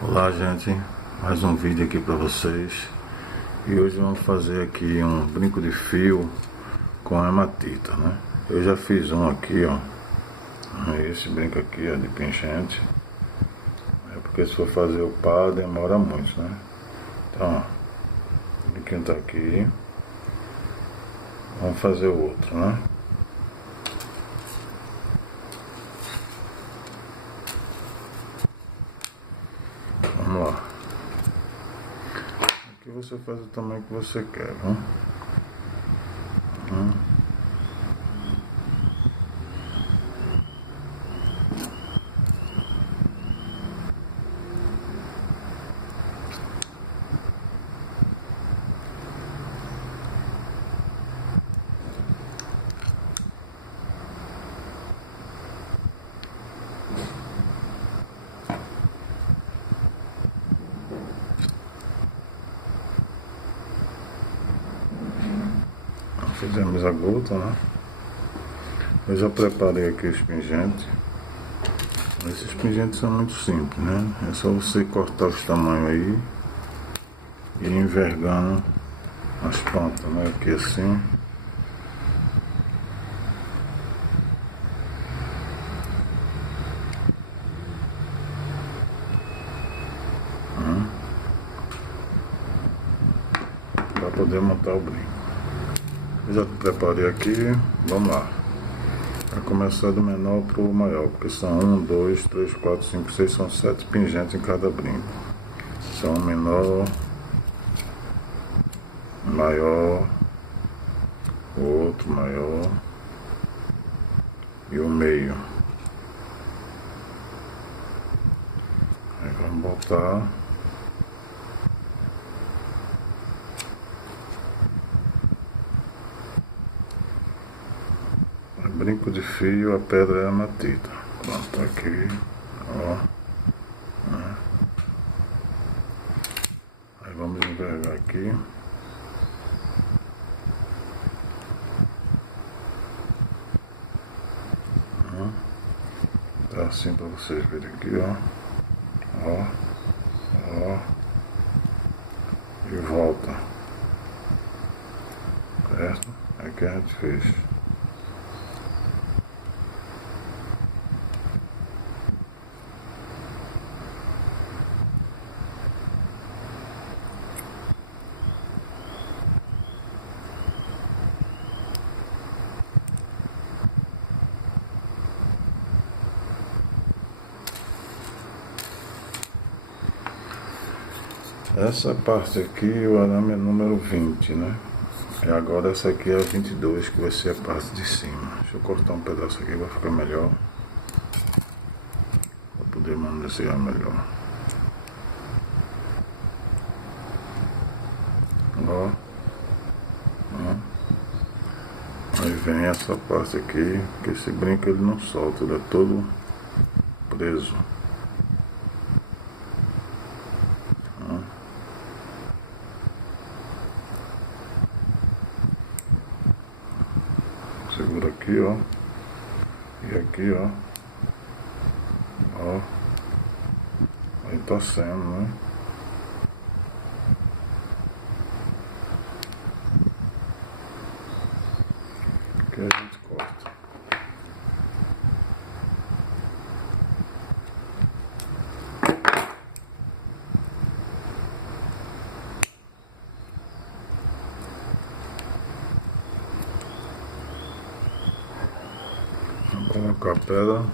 Olá gente, mais um vídeo aqui para vocês. E hoje vamos fazer aqui um brinco de fio com hematita, né? Eu já fiz um aqui, ó. Esse brinco aqui, ó, de pingente. É porque se for fazer o par demora muito, né? Então, ó, o brinquinho tá aqui. Vamos fazer o outro, né? Vamos lá. Aqui você faz o tamanho que você quer, viu? Fizemos a gota, né? Eu já preparei aqui os pingentes. Esses pingentes são muito simples, né? É só você cortar os tamanhos aí e ir envergando as pontas, né? Aqui assim. Para poder montar o brinco. Eu já preparei aqui, vamos lá. Vai começar do menor para o maior, porque são 1, 2, 3, 4, 5, 6, são 7 pingentes em cada brinco. São o menor, maior, o outro maior e o meio. Aí vamos botar brinco de fio, a pedra é hematita. Pronto, aqui, ó. Aí vamos envergar aqui. Tá assim para vocês verem aqui, ó. Ó. E volta. Certo? É que a gente fez. Essa parte aqui, o arame é número 20, né? E agora essa aqui é a 22, que vai ser a parte de cima. Deixa eu cortar um pedaço aqui, vai ficar melhor. Para poder manusear melhor. Ó. Aí vem essa parte aqui, que esse brinco ele não solta, ele é todo preso. Segura aqui, ó. E aqui, ó. Ó. Aí tá sendo, né? Aqui a gente corta. Vou colocar a pedra.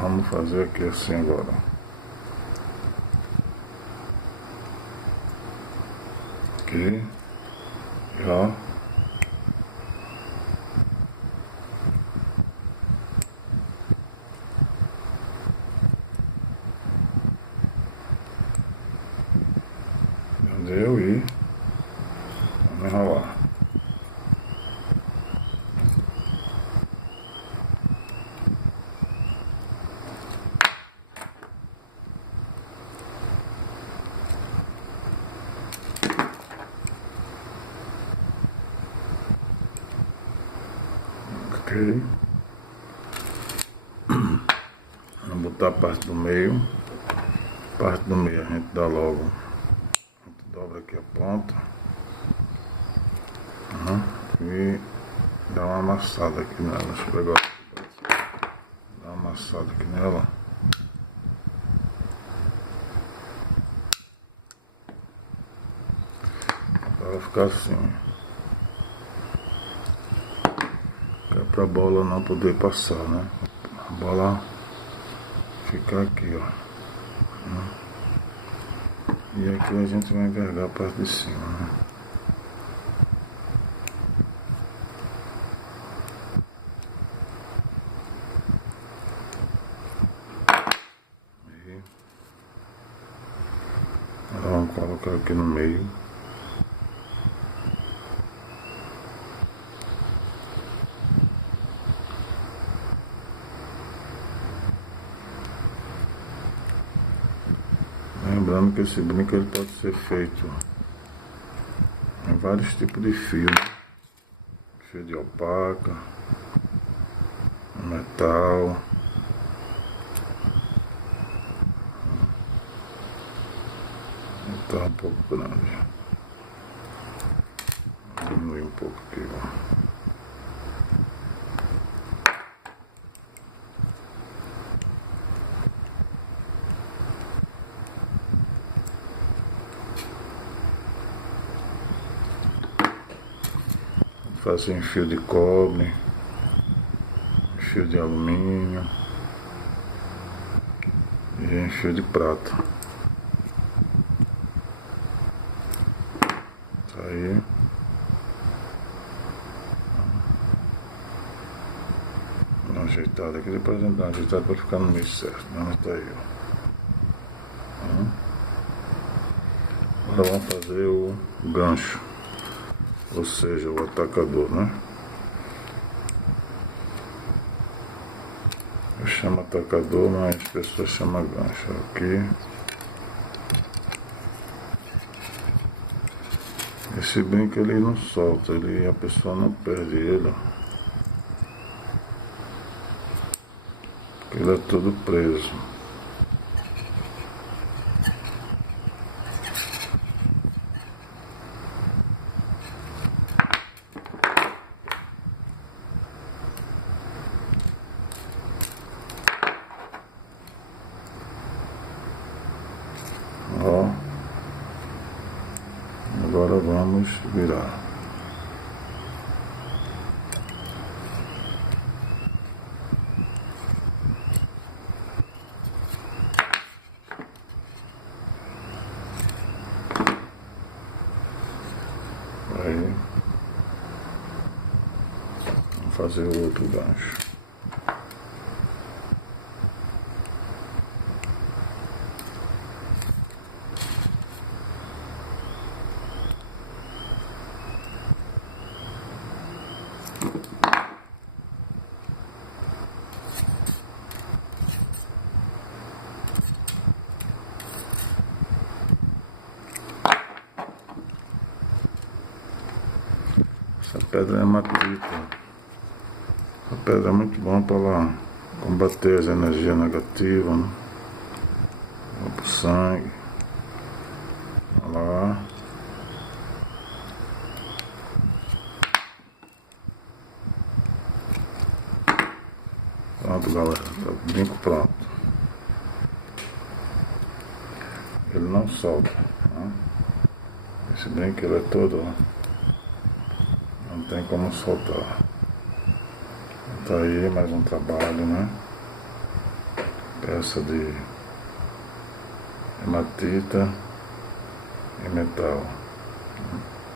Vamos fazer aqui assim agora. Aqui. Já. Deu e vamos enrolar. Ok. Vamos botar a parte do meio. Parte do meio a gente dá logo. A gente dobra aqui a ponta. E dá uma amassada aqui nela. Deixa eu pegar. Dá uma amassada aqui nela. Vai ficar assim. Que é pra bola não poder passar, né? A bola ficar aqui, ó. E aqui a gente vai envergar a parte de cima, né? E agora vamos colocar aqui no meio. Lembrando que esse brinco ele pode ser feito em vários tipos de fio, fio de alpaca, metal, metal um pouco grande, diminuir um pouco aqui, ó. Faço em fio de cobre, fio de alumínio e em fio de prata. Isso aí. Dá uma ajeitada aqui, depois a gente dá uma ajeitada para ficar no meio certo. Mas tá aí, ó. Agora vamos fazer o gancho. Ou seja, o atacador, né? Eu chamo atacador, mas as pessoas chamam gancho. Aqui. Esse brinco ele não solta, a pessoa não perde ele. Porque ele é todo preso. Ó, agora vamos virar. Aí, vamos fazer o outro gancho. Essa pedra é hematita. A pedra é muito bom para ela combater as energias negativas, né? Para o sangue. Olha lá. Pronto, galera. Tá o brinco pronto. Ele não solta, né? Esse brinco ele é todo, ó. Não tem como soltar. Tá aí mais um trabalho, né? Peça de hematita e metal.